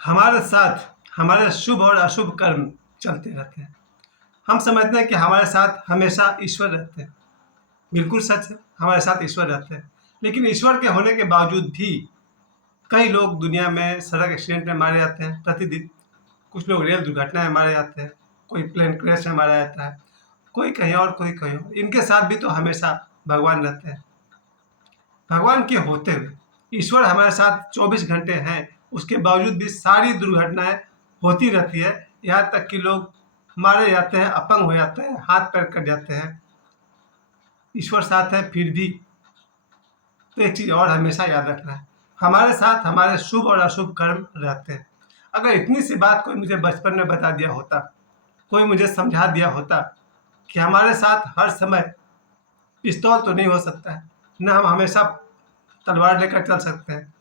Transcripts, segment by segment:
हमारे साथ हमारे शुभ और अशुभ कर्म चलते रहते हैं। हम समझते हैं कि हमारे साथ हमेशा ईश्वर रहते हैं। बिल्कुल सच है, हमारे साथ ईश्वर रहते हैं। लेकिन ईश्वर के होने के बावजूद भी कई लोग दुनिया में सड़क एक्सीडेंट में मारे जाते हैं प्रतिदिन। कुछ लोग रेल दुर्घटना में मारे जाते हैं, कोई प्लेन क्रैश में मारा जाता है, कोई कहीं और कोई कहीं और। इनके साथ भी तो हमेशा भगवान रहते हैं। भगवान के होते हुए ईश्वर हमारे साथ 24 घंटे हैं, उसके बावजूद भी सारी दुर्घटनाएं होती रहती है। यहाँ तक कि लोग मारे जाते हैं, अपंग हो जाते हैं, हाथ पैर कट जाते हैं। ईश्वर साथ है फिर भी। तो एक चीज़ और हमेशा याद रखना है, हमारे साथ हमारे शुभ और अशुभ कर्म रहते हैं। अगर इतनी सी बात कोई मुझे बचपन में बता दिया होता, कोई मुझे समझा दिया होता कि हमारे साथ हर समय पिस्तौल तो नहीं हो सकता है, न हम हमेशा तलवार लेकर चल सकते हैं,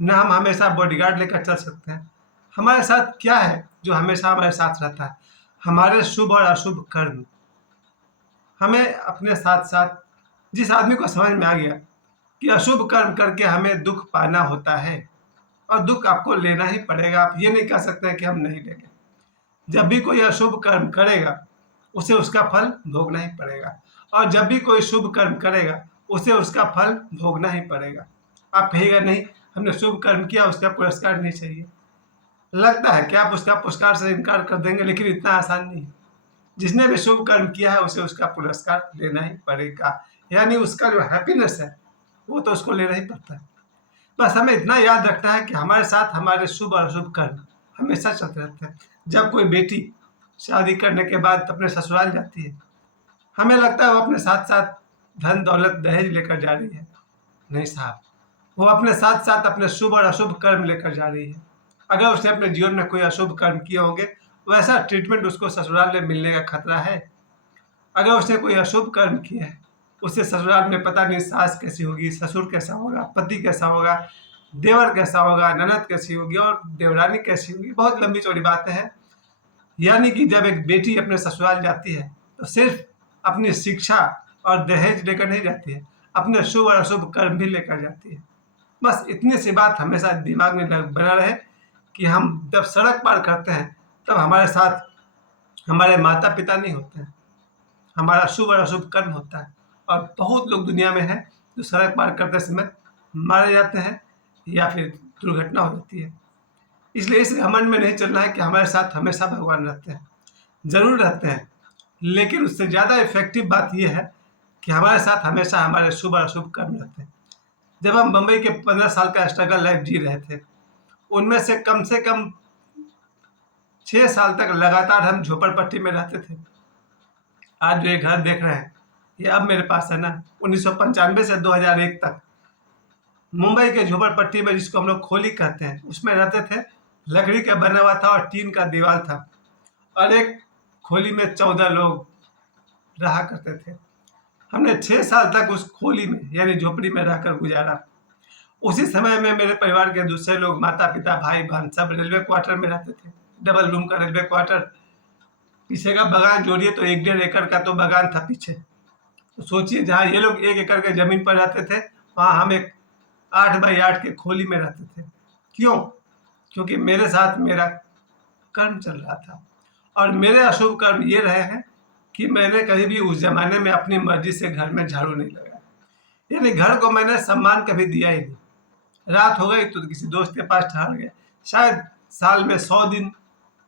न हम हमेशा बॉडीगार्ड लेकर चल सकते हैं। हमारे साथ क्या है जो हमेशा हमारे साथ रहता है? हमारे शुभ और अशुभ कर्म। हमें अपने साथ साथ जिस आदमी को समझ में आ गया कि अशुभ कर्म करके हमें दुख पाना होता है और दुख आपको लेना ही पड़ेगा, आप ये नहीं कह सकते हैं कि हम नहीं लेंगे। जब भी कोई अशुभ कर्म करेगा उसे उसका फल भोगना ही पड़ेगा, और जब भी कोई शुभ कर्म करेगा उसे उसका फल भोगना ही पड़ेगा। आप कहिएगा नहीं, हमने शुभ कर्म किया, उसका पुरस्कार नहीं चाहिए। लगता है कि आप उसका पुरस्कार से इनकार कर देंगे, लेकिन इतना आसान नहीं है। जिसने भी शुभ कर्म किया है उसे उसका पुरस्कार लेना ही पड़ेगा। यानी उसका जो हैप्पीनेस है वो तो उसको लेना ही पड़ता है। बस हमें इतना याद रखना है कि हमारे साथ हमारे शुभ और अशुभ कर्म हमेशा चलते रहते हैं। जब कोई बेटी शादी करने के बाद अपने ससुराल जाती है, हमें लगता है वो अपने साथ साथ धन दौलत दहेज लेकर जा रही है। नहीं साहब, वो अपने साथ साथ अपने शुभ और अशुभ कर्म लेकर जा रही है। अगर उसने अपने जीवन में कोई अशुभ कर्म किए होंगे, वैसा ट्रीटमेंट उसको ससुराल में मिलने का खतरा है। अगर उसने कोई अशुभ कर्म किया है, उसे ससुराल में पता नहीं सास कैसी होगी, ससुर कैसा होगा, पति कैसा होगा, देवर कैसा होगा, ननद कैसी होगी और देवरानी कैसी होगी। बहुत लंबी चौड़ी बातें हैं। यानी कि जब एक बेटी अपने ससुराल जाती है तो सिर्फ अपनी शिक्षा और दहेज लेकर नहीं जाती है, अपने शुभ और अशुभ कर्म भी लेकर जाती है। बस इतनी सी बात हमेशा दिमाग में बना रहे कि हम जब सड़क पार करते हैं तब हमारे साथ हमारे माता पिता नहीं होते हैं, हमारा शुभ और अशुभ कर्म होता है। और बहुत लोग दुनिया में हैं जो सड़क पार करते समय मारे जाते हैं या फिर दुर्घटना हो जाती है। इसलिए इस घमंड में नहीं चलना है कि हमारे साथ हमेशा भगवान रहते हैं। ज़रूर रहते हैं, लेकिन उससे ज़्यादा इफेक्टिव बात यह है कि हमारे साथ हमेशा हमारे शुभ और अशुभ कर्म रहते हैं। जब हम बम्बई के 15 साल का स्ट्रगल लाइफ जी रहे थे, उनमें से कम 6 साल तक लगातार हम झोपड़पट्टी में रहते थे। आज जो ये घर देख रहे हैं, ये अब मेरे पास है ना। 1995 से 2001 तक मुंबई के झोपड़पट्टी में, जिसको हम लोग खोली कहते हैं, उसमें रहते थे। लकड़ी का बना हुआ था और टीन का दीवार था, और एक खोली में 14 लोग रहा करते थे। हमने 6 साल तक उस खोली में यानी झोपड़ी में रहकर गुजारा। उसी समय में मेरे परिवार के दूसरे लोग, माता पिता भाई बहन, सब रेलवे क्वार्टर में रहते थे। डबल रूम का रेलवे क्वार्टर, पीछे का बगान जोड़िए तो 1-1.5 एकड़ का तो बगान था पीछे। तो सोचिए, जहाँ ये लोग 1 एकड़ के जमीन पर रहते थे, वहाँ हम एक 8x8 के खोली में रहते थे। क्यों? क्योंकि मेरे साथ मेरा कर्म चल रहा था, और मेरे अशुभ कर्म ये रहे हैं कि मैंने कभी भी उस जमाने में अपनी मर्जी से घर में झाड़ू नहीं लगाया। यानी घर को मैंने सम्मान कभी दिया ही नहीं। रात हो गई तो किसी दोस्त के पास ठहर गए। शायद साल में 100 दिन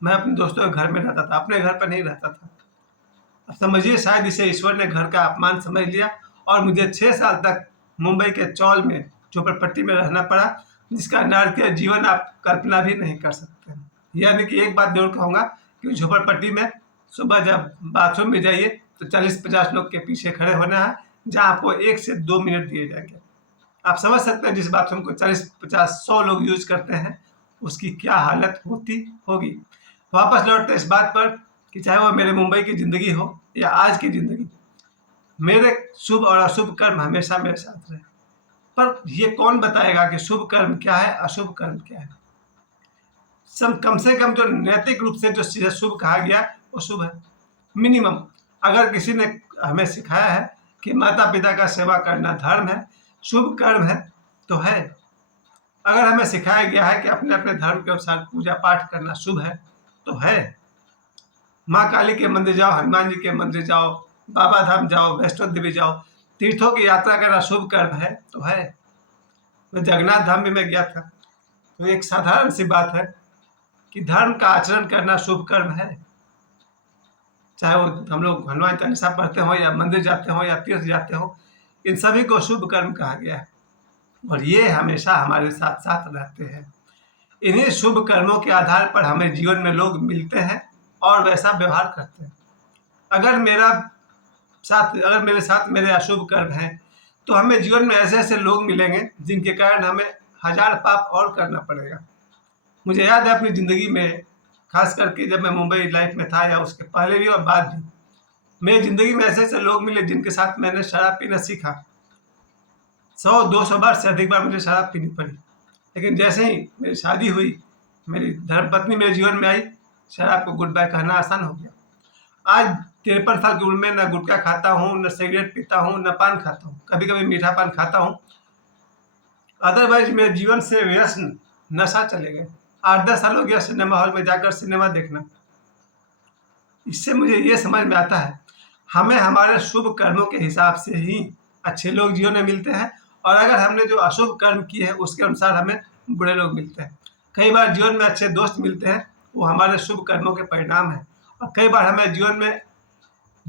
मैं अपने दोस्तों के घर में रहता था, अपने घर पर नहीं रहता था। अब समझिए, शायद इसे ईश्वर ने घर का अपमान समझ लिया और मुझे 6 साल तक मुंबई के चौल में झोपड़पट्टी में रहना पड़ा, जिसका नारकीय जीवन आप कल्पना भी नहीं कर सकते। यानी कि एक बात जरूर कहूँगा कि झोपड़पट्टी में सुबह जब बाथरूम में जाइए तो 40-50 लोग के पीछे खड़े होना है, जहाँ आपको 1 से 2 मिनट दिए जाएंगे। आप समझ सकते हैं जिस बाथरूम को 40-50-100 लोग यूज करते हैं, उसकी क्या हालत होती होगी। वापस लौटते इस बात पर कि चाहे वो मेरे मुंबई की ज़िंदगी हो या आज की ज़िंदगी, मेरे शुभ और अशुभ कर्म हमेशा मेरे साथ रहे। पर ये कौन बताएगा कि शुभ कर्म क्या है, अशुभ कर्म क्या है? सब कम से कम जो नैतिक रूप से जो शुभ कहा गया वो शुभ है। मिनिमम अगर किसी ने हमें सिखाया है कि माता पिता का सेवा करना धर्म है, शुभ कर्म है, तो है। अगर हमें सिखाया गया है कि अपने अपने धर्म के अनुसार पूजा पाठ करना शुभ है तो है। माँ काली के मंदिर जाओ, हनुमान जी के मंदिर जाओ, बाबा धाम जाओ, वैष्णो देवी जाओ, तीर्थों की यात्रा करना शुभ कर्म है तो है। तो जगन्नाथ धाम भी मैं गया था, तो एक साधारण सी बात है कि धर्म का आचरण करना शुभ कर्म है। चाहे वो हम लोग हनुमान चालीसा पढ़ते हो या मंदिर जाते हो या तीर्थ जाते हो, इन सभी को शुभ कर्म कहा गया है और ये हमेशा हमारे साथ साथ रहते हैं। इन्हीं शुभ कर्मों के आधार पर हमें जीवन में लोग मिलते हैं और वैसा व्यवहार करते हैं। अगर मेरे साथ मेरे अशुभ कर्म हैं तो हमें जीवन में ऐसे ऐसे लोग मिलेंगे जिनके कारण हमें हजार पाप और करना पड़ेगा। मुझे याद है अपनी ज़िंदगी में, खास करके जब मैं मुंबई लाइफ में था या उसके पहले भी और बाद भी, मेरी ज़िंदगी में ऐसे ऐसे लोग मिले जिनके साथ मैंने शराब पीना सीखा। 100-200 बार से अधिक बार मुझे शराब पीनी पड़ी, लेकिन जैसे ही मेरी शादी हुई, मेरी धर्मपत्नी मेरे जीवन में आई, शराब को गुड बाय कहना आसान हो गया। आज 53 साल की उम्र में न गुटखा खाता हूँ, न सिगरेट पीता हूँ, न पान खाता हूँ, कभी कभी मीठा पान खाता हूँ। अदरवाइज मेरे जीवन से व्यसन नशा चले गए। 8-10 साल हो गया सिनेमा हॉल में जाकर सिनेमा देखना। इससे मुझे ये समझ में आता है, हमें हमारे शुभ कर्मों के हिसाब से ही अच्छे लोग जीवन में मिलते हैं और अगर हमने जो अशुभ कर्म किए हैं उसके अनुसार हमें बुरे लोग मिलते हैं। कई बार जीवन में अच्छे दोस्त मिलते हैं, वो हमारे शुभ कर्मों के परिणाम हैं, और कई बार हमें जीवन में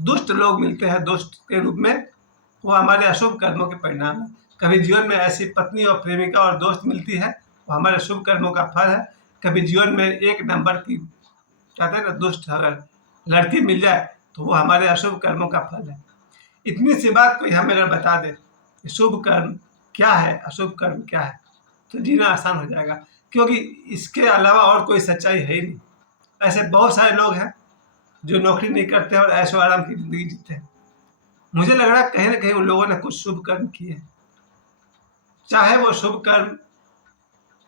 दुष्ट लोग मिलते हैं दोस्त के रूप में, वो हमारे अशुभ कर्मों के परिणाम हैं। कभी जीवन में ऐसी पत्नी और प्रेमिका और दोस्त मिलती है, वो हमारे शुभ कर्मों का फल है। कभी जीवन में एक नंबर की, कहते हैं ना, दुष्ट अगर लड़की मिल जाए तो वो हमारे अशुभ कर्मों का फल है। इतनी सी बात कोई हमें अगर बता दे कि शुभ कर्म क्या है, अशुभ कर्म क्या है, तो जीना आसान हो जाएगा, क्योंकि इसके अलावा और कोई सच्चाई है ही नहीं। ऐसे बहुत सारे लोग हैं जो नौकरी नहीं करते और ऐशो आराम की ज़िंदगी जीते हैं। मुझे लग रहा है कहीं न कहीं उन लोगों ने कुछ शुभ कर्म किए हैं। चाहे वो शुभ कर्म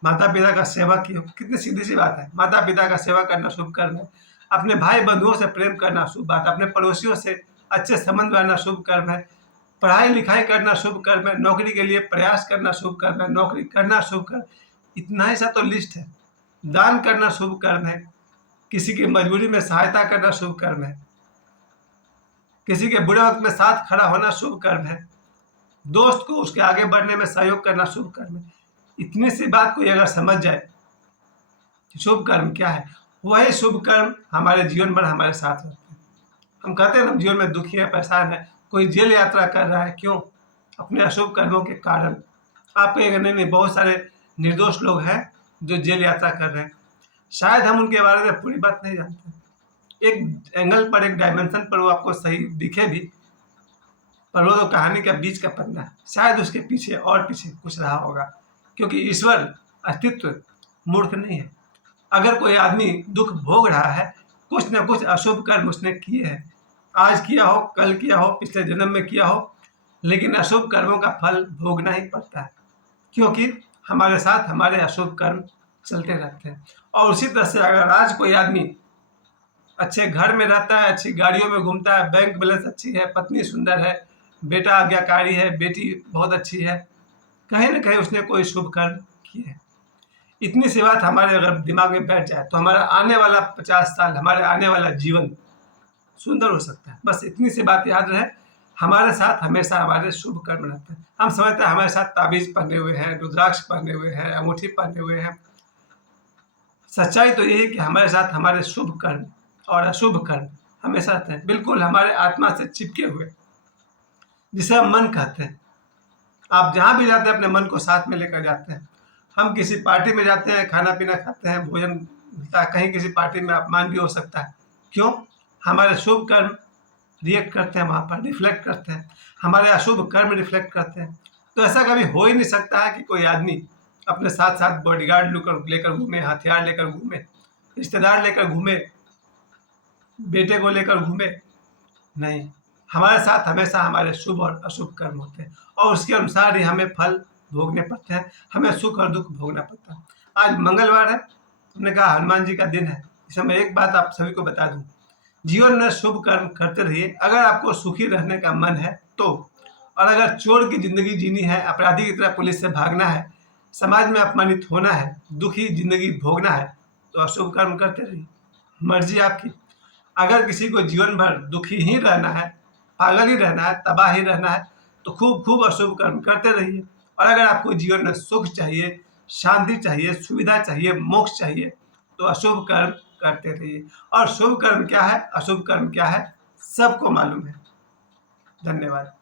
माता-पिता का सेवा की हो, कितनी सीधी-सी बात है, माता-पिता का सेवा करना शुभ कर्म है। अपने भाई-बंधुओं से प्रेम करना शुभ बात है, अपने पड़ोसियों से अच्छे संबंध बनाना शुभ कर्म है, पढ़ाई-लिखाई करना शुभ कर्म है, नौकरी के लिए प्रयास करना शुभ कर्म है, नौकरी करना शुभ कर्म, इतना ही सा तो लिस्ट है। दान करना शुभ कर्म है, किसी की मजबूरी में सहायता करना शुभ कर्म है, किसी के बुरे वक़्त में साथ खड़ा होना शुभ कर्म है, दोस्त को उसके आगे बढ़ने में सहयोग करना शुभ कर्म है। इतनी सी बात कोई अगर समझ जाए कि शुभ कर्म क्या है, वही शुभ कर्म हमारे जीवन भर हमारे साथ रहते हैं। हम कहते हैं ना, जीवन में दुखी है, परेशान है, कोई जेल यात्रा कर रहा है, क्यों? अपने अशुभ कर्मों के कारण। आप कहेंगे नहीं, बहुत सारे निर्दोष लोग हैं जो जेल यात्रा कर रहे हैं। शायद हम उनके बारे में पूरी बात नहीं जानते। एक एंगल पर, एक डायमेंशन पर वो आपको सही दिखे भी, पर वो तो कहानी का बीच का पन्ना है। शायद उसके पीछे और पीछे कुछ रहा होगा, क्योंकि ईश्वर अस्तित्व मूर्ख नहीं है। अगर कोई आदमी दुख भोग रहा है, कुछ न कुछ अशुभ कर्म उसने किए हैं, आज किया हो, कल किया हो, पिछले जन्म में किया हो, लेकिन अशुभ कर्मों का फल भोगना ही पड़ता है, क्योंकि हमारे साथ हमारे अशुभ कर्म चलते रहते हैं। और उसी तरह से अगर आज कोई आदमी अच्छे घर में रहता है, अच्छी गाड़ियों में घूमता है, बैंक बैलेंस अच्छी है, पत्नी सुंदर है, बेटा आज्ञाकारी है, बेटी बहुत अच्छी है, कहीं न कहीं उसने कोई शुभ कर्म किए हैं। इतनी सी बात हमारे अगर दिमाग में बैठ जाए तो हमारा आने वाला 50 साल, हमारे आने वाला जीवन सुंदर हो सकता है। बस इतनी सी बात याद रहे, हमारे साथ हमेशा हमारे शुभ कर्म रहते हैं। हम समझते हैं हमारे साथ ताबीज़ पहने हुए हैं, रुद्राक्ष पहने हुए हैं, अंगूठी पहने हुए हैं। सच्चाई तो यही है कि हमारे साथ हमारे शुभ कर्म और अशुभ कर्म हमेशा रहते हैं, बिल्कुल हमारे आत्मा से चिपके हुए, जिसे हम मन कहते हैं। आप जहाँ भी जाते हैं अपने मन को साथ में लेकर जाते हैं। हम किसी पार्टी में जाते हैं, खाना-पीना खाते हैं, भोजन मिलता है, कहीं किसी पार्टी में अपमान भी हो सकता है। क्यों? हमारे शुभ कर्म रिएक्ट करते हैं वहाँ पर, रिफ्लेक्ट करते हैं, हमारे अशुभ कर्म रिफ्लेक्ट करते हैं। तो ऐसा कभी हो ही नहीं सकता है कि कोई आदमी अपने साथ-साथ बॉडीगार्ड लेकर घूमे, हथियार लेकर घूमे, रिश्तेदार लेकर घूमे, बेटे को लेकर घूमे। नहीं, हमारे साथ हमेशा हमारे शुभ और अशुभ कर्म होते हैं और उसके अनुसार ही हमें फल भोगने पड़ते हैं, हमें सुख और दुःख भोगना पड़ता है। आज मंगलवार है, हमने कहा हनुमान जी का दिन है। इसमें मैं एक बात आप सभी को बता दूँ, जीवन में शुभ कर्म करते रहिए, अगर आपको सुखी रहने का मन है तो। और अगर चोर की ज़िंदगी जीनी है, अपराधी की तरह पुलिस से भागना है, समाज में अपमानित होना है, दुखी जिंदगी भोगना है, तो अशुभ कर्म करते रहिए, मर्जी आपकी। अगर किसी को जीवन भर दुखी ही रहना है, पागल ही रहना है, तबाह ही रहना है, तो खूब खूब अशुभ कर्म करते रहिए। और अगर आपको जीवन में सुख चाहिए, शांति चाहिए, सुविधा चाहिए, मोक्ष चाहिए, तो अशुभ कर्म करते रहिए। और शुभ कर्म क्या है, अशुभ कर्म क्या है, सबको मालूम है। धन्यवाद।